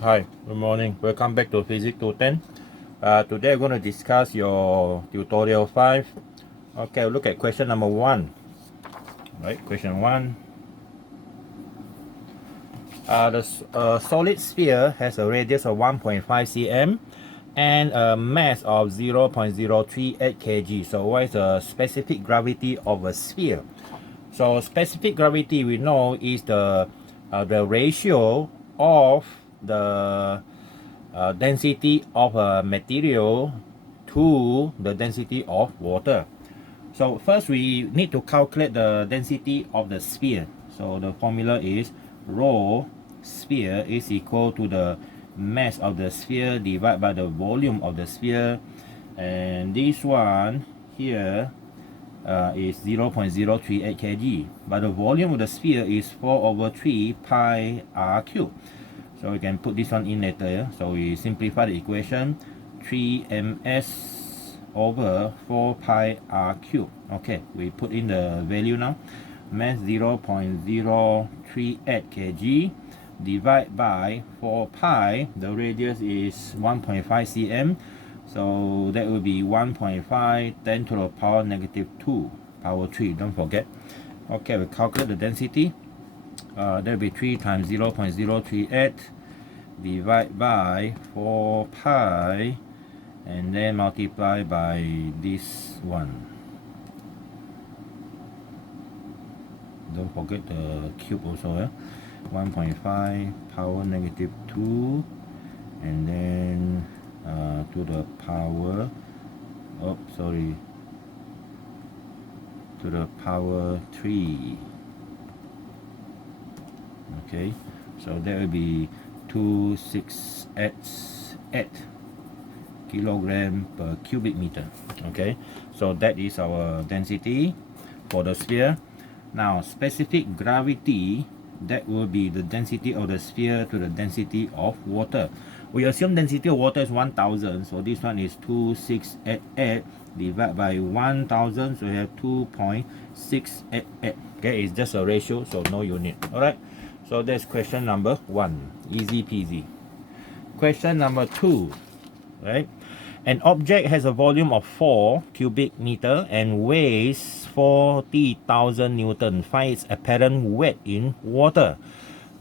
Hi, good morning. Welcome back to Physics 210. Today we're going to discuss your tutorial 5. Okay, look at question number 1. Right, question 1. The solid sphere has a radius of 1.5 cm and a mass of 0.038 kg. So what is the specific gravity of a sphere? So specific gravity we know is the ratio of the density of a material to the density of water. So first we need to calculate the density of the sphere. So the formula is rho sphere is equal to the mass of the sphere divided by the volume of the sphere, and this one here is 0.038 kg, but the volume of the sphere is 4 over 3 pi r cube. So we can put this one in later. Yeah? So we simplify the equation, 3ms over 4 pi r cube. Okay, we put in the value now. Mass 0.038 kg divided by 4 pi. The radius is 1.5 cm. So that will be 1.5 10 to the power negative 2 power 3. Don't forget. Okay, we calculate the density. That will be 3 times 0.038 divided by 4 pi and then multiply by this one. Don't forget the cube also. 1.5 power negative 2 and then to the power, to the power 3. Okay, so that will be 268 kilogram per cubic meter. Okay, so that is our density for the sphere. Now specific gravity, that will be the density of the sphere to the density of water. We assume density of water is 1000, so this one is 2688 divided by 1000, so we have 2.688. Okay, it's just a ratio, so no unit. All right, so that's question number 1, easy peasy. Question number 2, right? An object has a volume of 4 cubic meter and weighs 40,000 Newton. Find its apparent weight in water.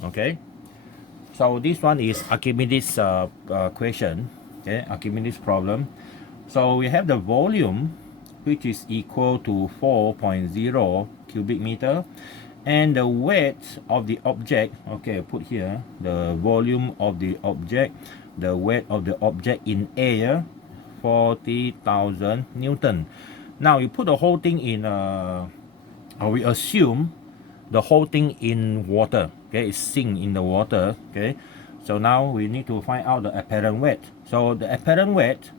Okay, so this one is Archimedes question. Okay, Archimedes problem. So we have the volume, which is equal to 4.0 cubic meter, and the weight of the object. Okay, put here the volume of the object, the weight of the object in air, 40,000 Newton. Now you put the whole thing in we assume the whole thing in water. Okay, it's sink in the water. Okay, so now we need to find out the apparent weight. So the apparent weight,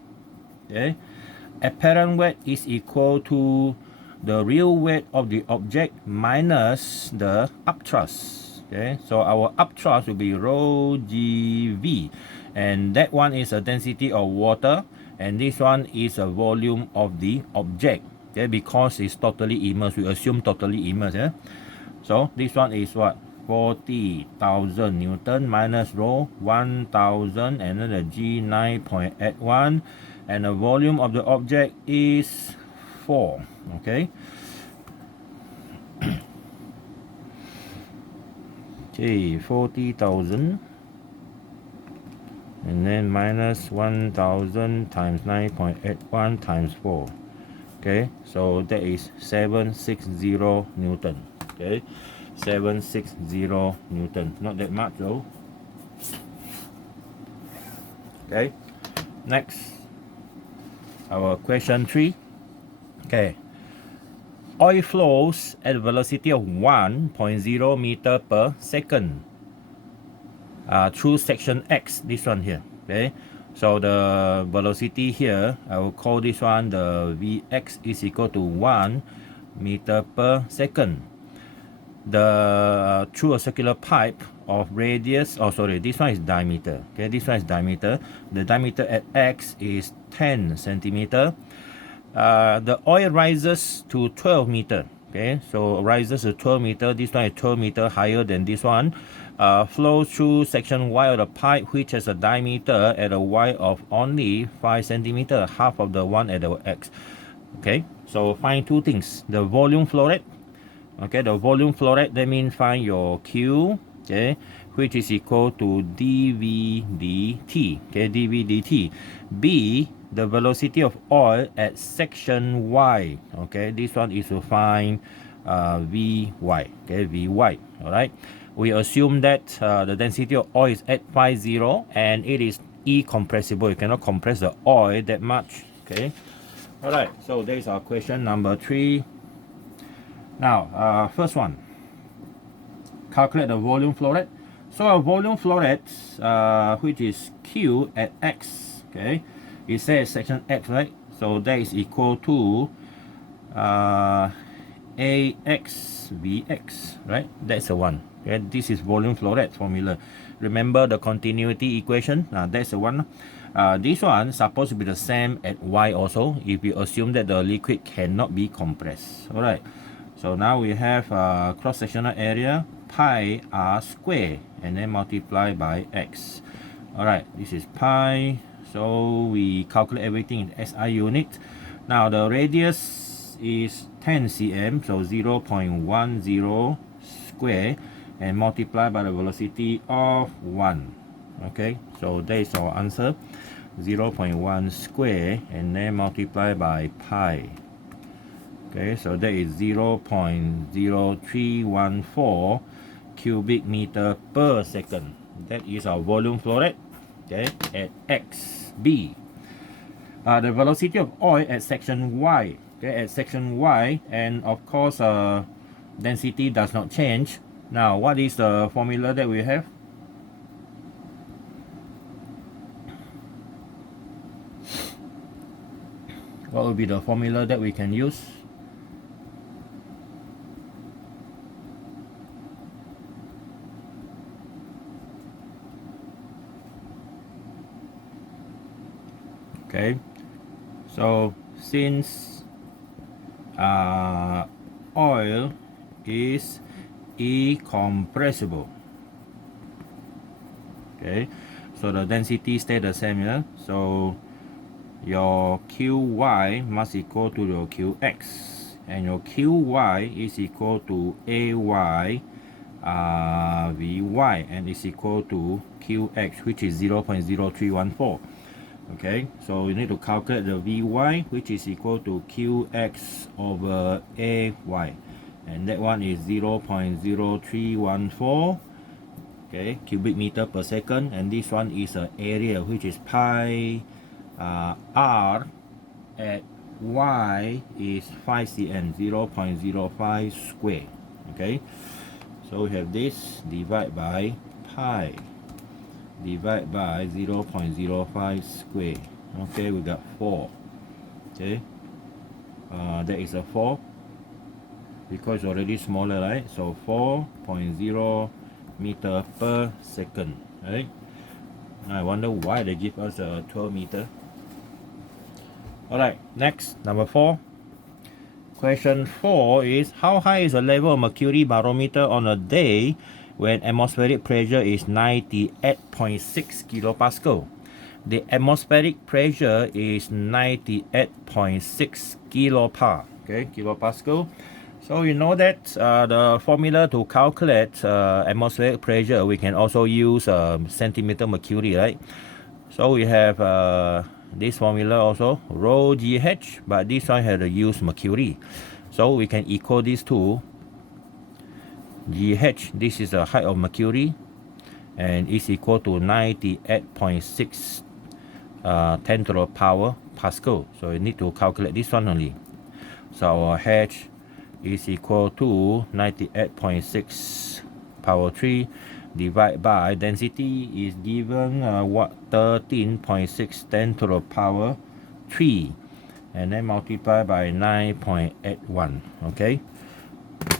okay, apparent weight is equal to the real weight of the object minus the upthrust. Okay, so our upthrust will be rho gv, and that one is a density of water, and this one is a volume of the object. Okay, because it's totally immersed, we assume totally immersed. Yeah? So this one is what? 40,000 Newton minus rho 1000, and then the G 9.81, and the volume of the object is 4. Okay. Okay, 40,000 and then minus 1000 times 9.81 times 4. Okay, so that is 760 Newton. Okay, 760 Newton. Not that much though. Okay, next, our question 3. Okay, oil flows at a velocity of 1.0 meter per second through section X, this one here. Okay, so the velocity here, I will call this one the Vx is equal to 1 meter per second. The through a circular pipe of radius, this one is diameter. Okay, this one is diameter. The diameter at X is 10 centimeter. The oil rises to 12 meter. Okay, so rises to 12 meter. This one is 12 meter higher than this one. flows through section Y of the pipe, which has a diameter at a Y of only 5 centimeter, half of the one at the X. Okay, so find two things: the volume flow rate. Okay, the volume flow rate, that means find your Q, okay, which is equal to dV dt. Okay, dV dt. B, the velocity of oil at section Y. Okay, this one is to find Vy. Okay, Vy. All right. We assume that the density of oil is at 50 and it is compressible. You cannot compress the oil that much. Okay. All right. So that is our question number 3. Now, first one, calculate the volume flow rate. So our volume flow rate, which is Q at X, okay, it says section X, right? So that is equal to AX VX, right? That's the one. Okay, this is volume flow rate formula. Remember the continuity equation? That's the one. This one is supposed to be the same at Y also, if you assume that the liquid cannot be compressed. All right. So now we have cross-sectional area pi r square and then multiply by x. Alright, this is pi. So we calculate everything in SI unit. Now the radius is 10 cm, so 0.10 square and multiply by the velocity of 1. Okay, so that is our answer. 0.1 square and then multiply by pi. Okay, so that is 0.0314 cubic meter per second. That is our volume flow rate, okay, at XB. The velocity of oil at section Y, okay, at section Y, and of course density does not change. Now what is the formula that we have? What will be the formula that we can use? Okay, so since oil is incompressible, okay, so the density stay the same, yeah? So your Qy must equal to your Qx, and your Qy is equal to Ay Vy, and is equal to Qx, which is 0.0314. Okay, so we need to calculate the Vy, which is equal to Qx over Ay, and that one is 0.0314, okay, cubic meter per second, and this one is an area which is pi r at y is 5 cm, 0.05 square. Okay, so we have this divide by pi divide by 0.05 square. Okay, we got 4. Okay, that is a 4 because it's already smaller, right? So 4.0 meter per second, right? I wonder why they give us a 12 meter. Alright, next, number 4. Question 4 is, how high is the level of mercury barometer on a day when atmospheric pressure is 98.6 kilopascal? The atmospheric pressure is 98.6 kilopar, okay, kilopascal. So you know that the formula to calculate atmospheric pressure, we can also use centimeter mercury, right? So we have this formula also, rho GH, but this one has to use mercury. So we can equal these two. GH, this is the height of mercury, and is equal to 98.6 10 to the power Pascal. So you need to calculate this one only. So our H is equal to 98.6 power 3 divided by density is given 13.6 10 to the power 3, and then multiply by 9.81. Okay,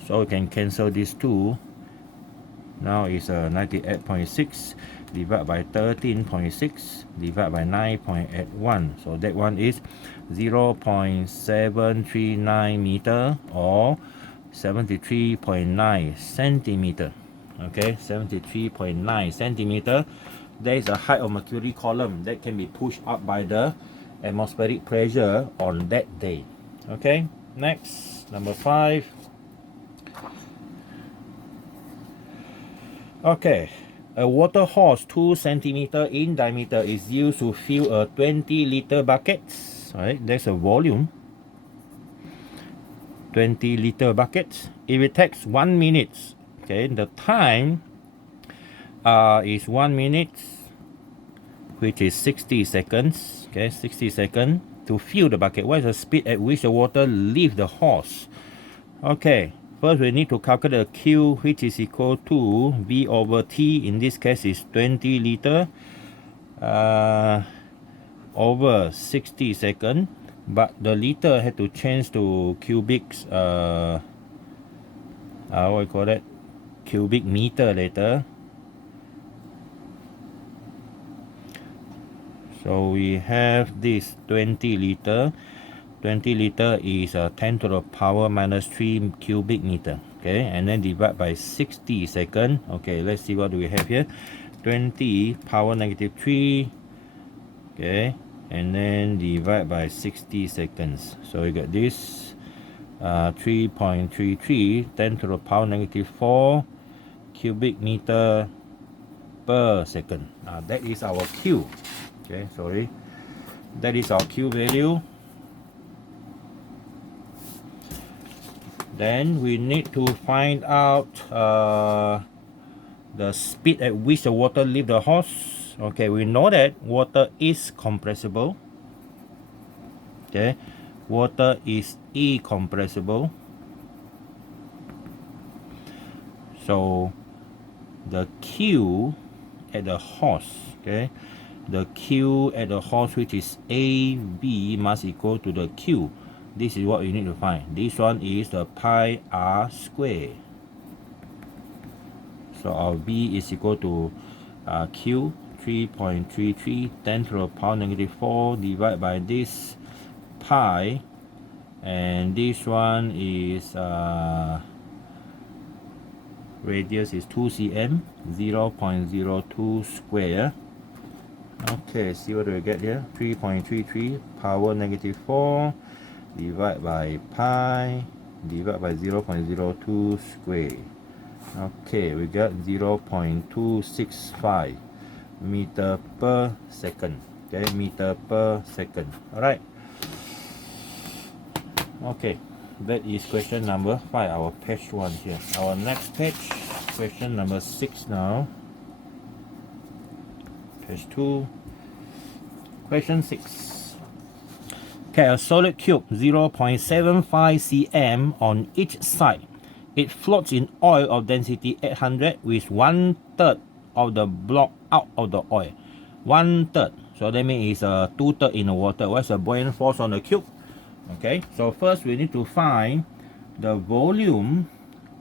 so we can cancel these two. Now it's 98.6 divided by 13.6 divided by 9.81. So that one is 0.739 meter or 73.9 centimeter. okay, 73.9 centimeter. There is a height of mercury column that can be pushed up by the atmospheric pressure on that day. Okay, next, number 5. Okay, a water hose 2 centimeter in diameter is used to fill a 20-liter bucket. Right, there's a volume, 20-liter bucket. If it takes 1 minute, okay, the time is 1 minute, which is 60 seconds. Okay, 60 seconds to fill the bucket. What is the speed at which the water leaves the hose? Okay, first we need to calculate the Q, which is equal to V over T. In this case is 20 liter over 60 seconds. But the liter had to change to cubic, what you call that? Cubic meter later. So we have this 20 liter. 20 liter is 10 to the power minus 3 cubic meter. Okay, and then divide by 60 seconds. Okay, let's see what do we have here. 20 power negative 3. Okay, and then divide by 60 seconds. So we got this 3.33 10 to the power negative 4 cubic meter per second. That is our Q. Okay, sorry, that is our Q value. Then we need to find out the speed at which the water leaves the hose. Okay, we know that water is compressible. Okay, water is incompressible. So the Q at the hose, okay, the Q at the hose, which is AB, must equal to the Q. This is what you need to find. This one is the pi r square. So our B is equal to Q, 3.33 10 to the power negative 4 divided by this pi, and this one is radius is 2 cm, 0.02 square. Okay, see what do we get here? 3.33 power negative 4 divided by pi divided by 0.02 square. Okay, we got 0.265 meter per second. Okay, meter per second. Alright. Okay, that is question number 5, our page 1 here. Our next page, question number 6 now. Page 2. Question 6. Okay, a solid cube 0.75 cm on each side. It floats in oil of density 800 with 1/3 of the block out of the oil. 1/3. So that means it's 2/3 in the water. What's the buoyant force on the cube? Okay, so first we need to find the volume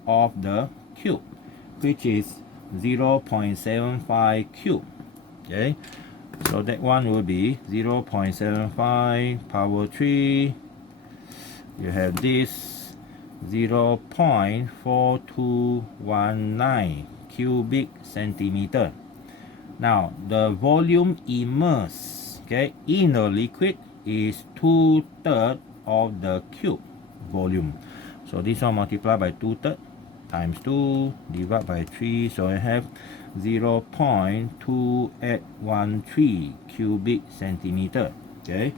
of the cube, which is 0.75 cube. Okay, so that one will be 0.75 power 3. You have this 0.4219 cubic centimeter. Now the volume immersed, okay, in the liquid is 2/3 of the cube volume. So this one multiplied by 2/3 times 2 divided by 3. So I have 0.2813 cubic centimeter. Okay,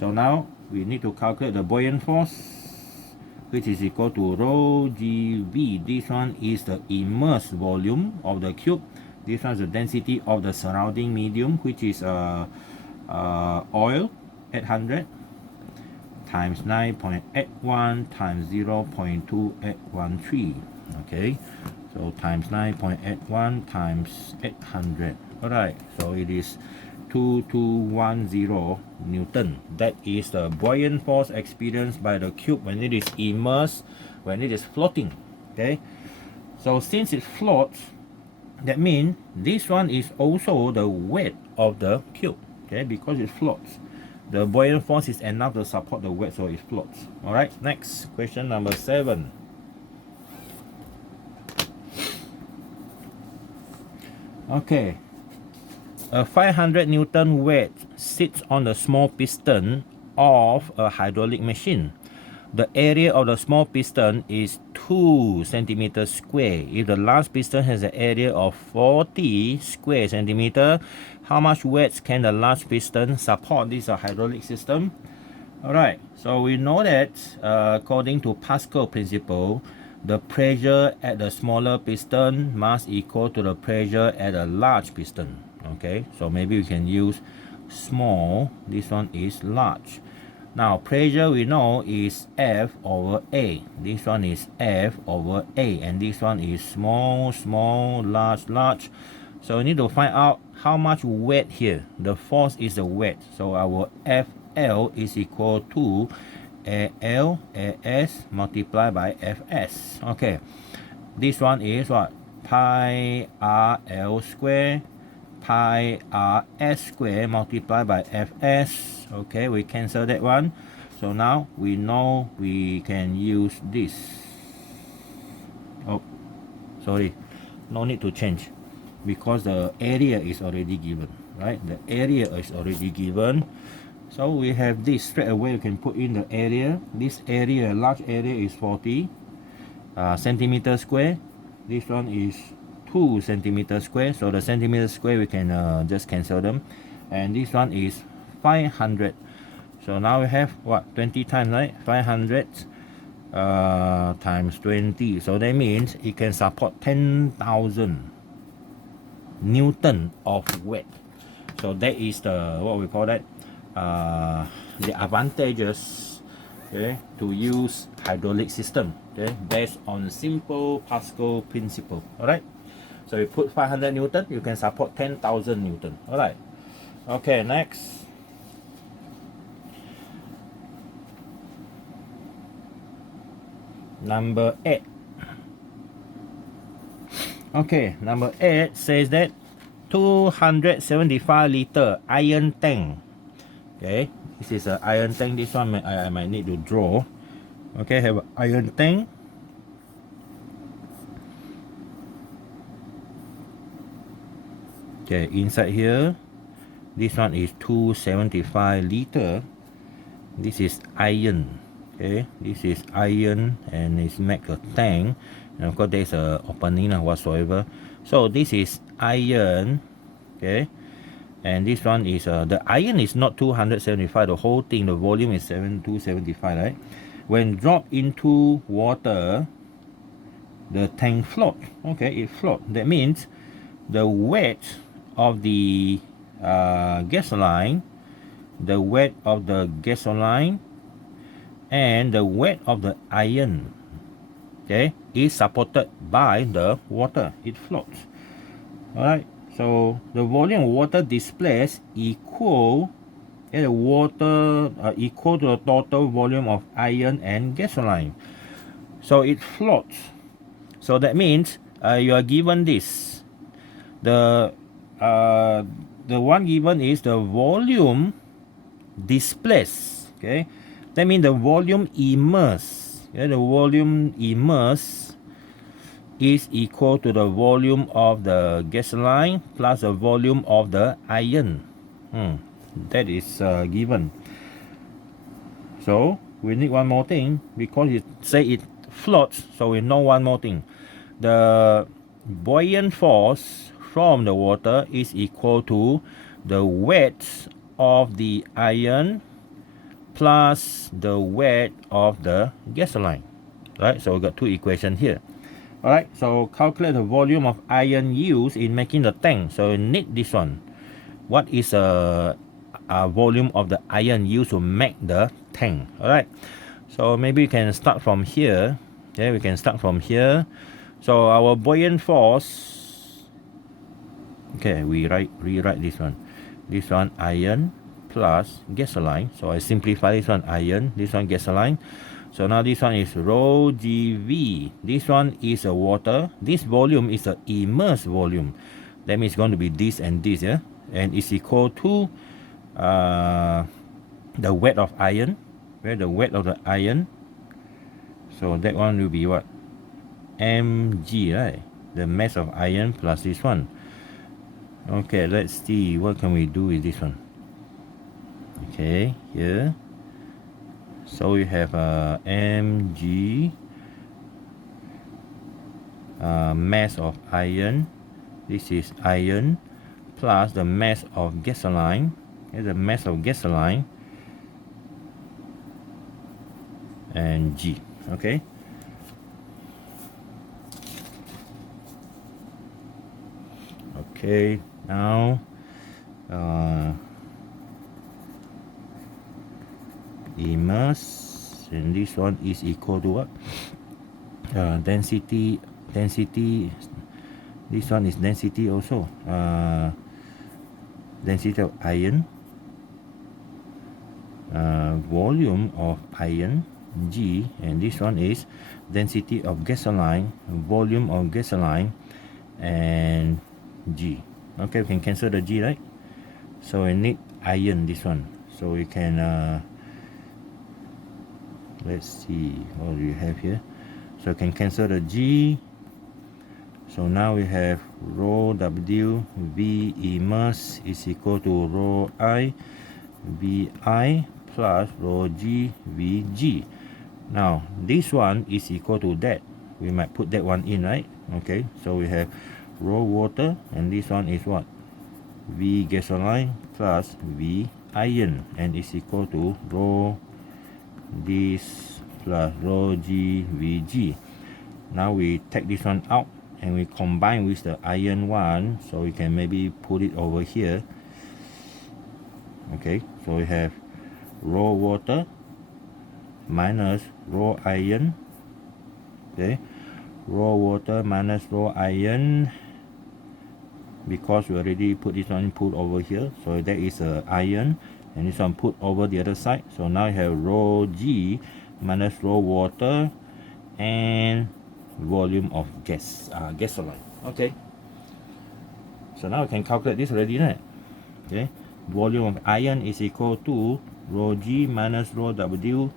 so now we need to calculate the buoyant force, which is equal to rho GV. This one is the immersed volume of the cube. This one is the density of the surrounding medium, which is oil 800 times 9.81 times 0.2813. Okay, so times 9.81 times 800. Alright, so it is 2210 Newton. That is the buoyant force experienced by the cube when it is immersed, when it is floating. Okay, so since it floats, that means this one is also the weight of the cube. Okay, because it floats, the buoyant force is enough to support the weight, so it floats. Alright, next question number 7. Okay, a 500 Newton weight sits on the small piston of a hydraulic machine. The area of the small piston is 2 centimeters square. If the large piston has an area of 40 square centimeter, how much weight can the large piston support? This is a hydraulic system. Alright, so we know that according to Pascal principle, the pressure at the smaller piston must equal to the pressure at a large piston. Okay, so maybe we can use small, this one is large. Now pressure we know is F over A. This one is F over A, and this one is small, small, large, large. So we need to find out how much weight here. The force is the weight. So our FL is equal to AL AS multiplied by FS. Okay, this one is what? Pi RL square pi RS square multiplied by Fs. Okay, we cancel that one. So now we know we can use this. Oh, sorry, no need to change because the area is already given, right? The area is already given. So we have this straight away. You can put in the area. This area, large area, is 40 centimeter square. This one is 2 centimeter square. So the centimeter square we can just cancel them. And this one is 500. So now we have what? 20 times, right? 500 times 20. So that means it can support 10,000 Newton of weight. So that is the what we call that. The advantages, okay, to use hydraulic system, okay, based on simple Pascal principle. All right, so you put 500 Newton, you can support 10,000 Newton. All right, okay, next. Number 8. Okay, number 8 says that 275 liter iron tank. Okay, this is an iron tank. This one I might need to draw. Okay, have an iron tank. Okay, inside here, this one is 275 liter. This is iron. Okay, this is iron, and it's make a tank. And of course, there's a opening whatsoever. So this is iron. Okay. And this one is the iron is not 275, the whole thing, the volume is 275, right? When dropped into water, the tank float. Okay, it float. That means the weight of the gasoline, the weight of the gasoline, and the weight of the iron, okay, is supported by the water. It floats. All right. So the volume of water displaced equal to the total volume of iron and gasoline. So it floats. So that means you are given this. The one given is the volume displaced. Okay, that means the volume immersed. Okay? The volume immersed is equal to the volume of the gasoline plus the volume of the iron. That is given. So we need one more thing, because it say it floats, so we know one more thing. The buoyant force from the water is equal to the weight of the iron plus the weight of the gasoline. Right, so we got two equations here. Alright, so calculate the volume of iron used in making the tank. So you need this one. What is a volume of the iron used to make the tank? Alright, so maybe we can start from here. Okay, we can start from here. So our buoyant force. Okay, we rewrite this one. This one iron plus gasoline. So I simplify this one iron, this one gasoline. So now this one is rho GV. This one is a water. This volume is a immersed volume. That means it's going to be this and this, yeah? And it's equal to the weight of iron. Where the weight of the iron. So that one will be what? Mg, right? The mass of iron plus this one. Okay, let's see what can we do with this one. Okay, here. So we have Mg mass of iron. This is iron plus the mass of gasoline. Here's the mass of gasoline and G. Okay. Okay. Now immerse, and this one is equal to what? Density. This one is density also. Density of iron, volume of iron, G, and this one is density of gasoline, volume of gasoline, and G. Okay, we can cancel the G, right? So we need iron, this one. So we can let's see what do we have here. So we can cancel the G. So now we have rho W V immerse is equal to rho I VI plus rho G VG. Now this one is equal to that. We might put that one in, right? Okay, so we have rho water, and this one is what? V gasoline plus V iron, and is equal to rho this plus rho G VG. Now we take this one out and we combine with the iron one, so we can maybe put it over here. Okay, so we have rho water minus rho iron. Okay, rho water minus rho iron, because we already put this one put over here, so that is iron, and this one put over the other side. So now you have rho G minus rho water and volume of gasoline. Okay, so now we can calculate this already, right? Okay, volume of iron is equal to rho G minus rho W,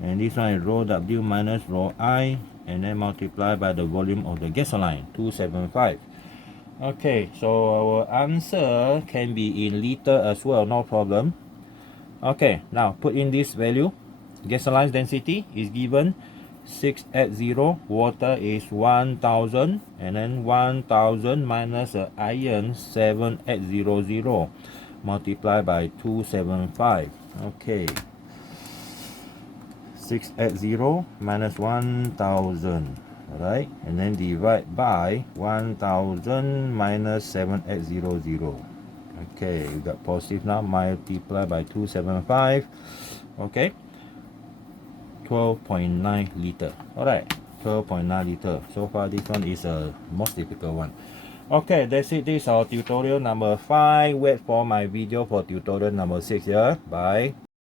and this one is rho W minus rho I, and then multiply by the volume of the gasoline, 275. Okay, so our answer can be in liter as well, no problem. Okay, now put in this value. Gasoline density is given 680, water is 1000, and then 1000 minus iron 7800 multiplied by 275. Okay, 680 minus 1000, alright, and then divide by 1000 minus 7800. Okay, we got positive now, multiply by 275. Okay, 12.9 liter. Alright, 12.9 liter. So far this one is a most difficult one. Okay, that's it. This is our tutorial number 5. Wait for my video for tutorial number 6 here. Bye.